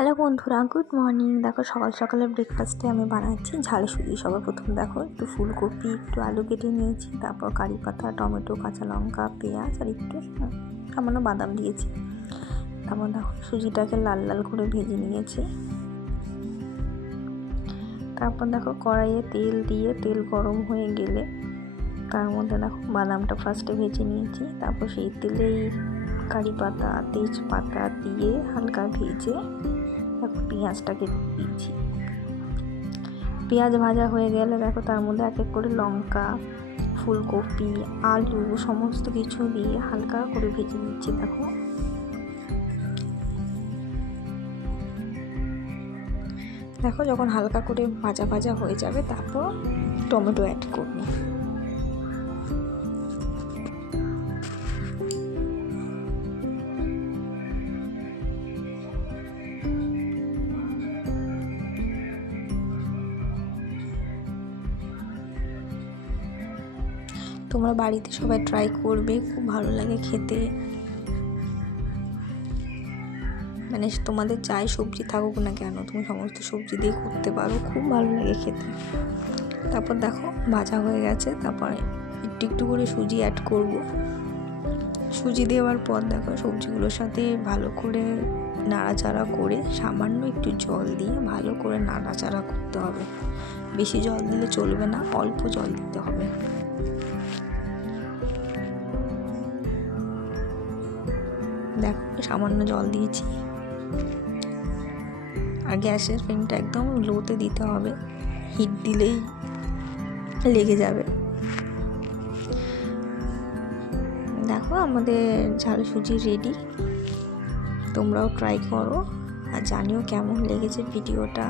Hello বন্ধুরা, good morning. দেখো সকাল সকালে ব্রেকফাস্টে আমি বানাচ্ছি ঝাল সুজি। সবার প্রথম দেখো একটু ফুলকপি, একটু আলু কেটে নিয়েছি, তারপর কারি পাতা, টমেটো, কাঁচা লঙ্কা, পেঁয়াজ আর একটু সামান্য বাদাম দিয়েছি। তারপর দেখো সুজিটাকে লাল লাল করে ভেজে নিয়েছি। তারপর দেখো কড়াইয়ে তেল দিয়ে তেল গরম হয়ে গেলে তার মধ্যে দেখো বাদামটা ফার্স্টে ভেজে নিয়েছি। তারপর সেই তেলেই কারি পাতা, তেজপাতা দিয়ে হালকা ভেজে দেখো পেঁয়াজটাকে দিচ্ছি। পেঁয়াজ ভাজা হয়ে গেলে দেখো তার মধ্যে এক এক করে লঙ্কা, ফুলকপি, আলু সমস্ত কিছু দিয়ে হালকা করে ভেজে নিচ্ছি। দেখো যখন হালকা করে ভাজা ভাজা হয়ে যাবে তারপর টমেটো অ্যাড করবো। তোমরা বাড়িতে সবাই ট্রাই করবে, খুব ভালো লাগে খেতে। মানে তোমাদের যাই সবজি থাকুক না কেন তুমি সমস্ত সবজি দিয়ে করতে পারো, খুব ভালো লাগে খেতে। তারপর দেখো ভাজা হয়ে গেছে, তারপর একটু একটু করে সুজি অ্যাড করব। সুজি দেওয়ার পর দেখো সবজিগুলোর সাথে ভালো করে নাড়াচাড়া করে সামান্য একটু জল দিয়ে ভালো করে নাড়াচাড়া করতে হবে। বেশি জল দিলে চলবে না, অল্প জল দিতে হবে। দেখো সামান্য জল দিয়েছি। আর গ্যাসের ফ্লেমটা একদম লোতে দিতে হবে, হিট দিলেই লেগে যাবে। দেখো আমাদের ঝাল সুজি রেডি। তোমরাও ট্রাই করো আর জানিও কেমন লেগেছে ভিডিওটা।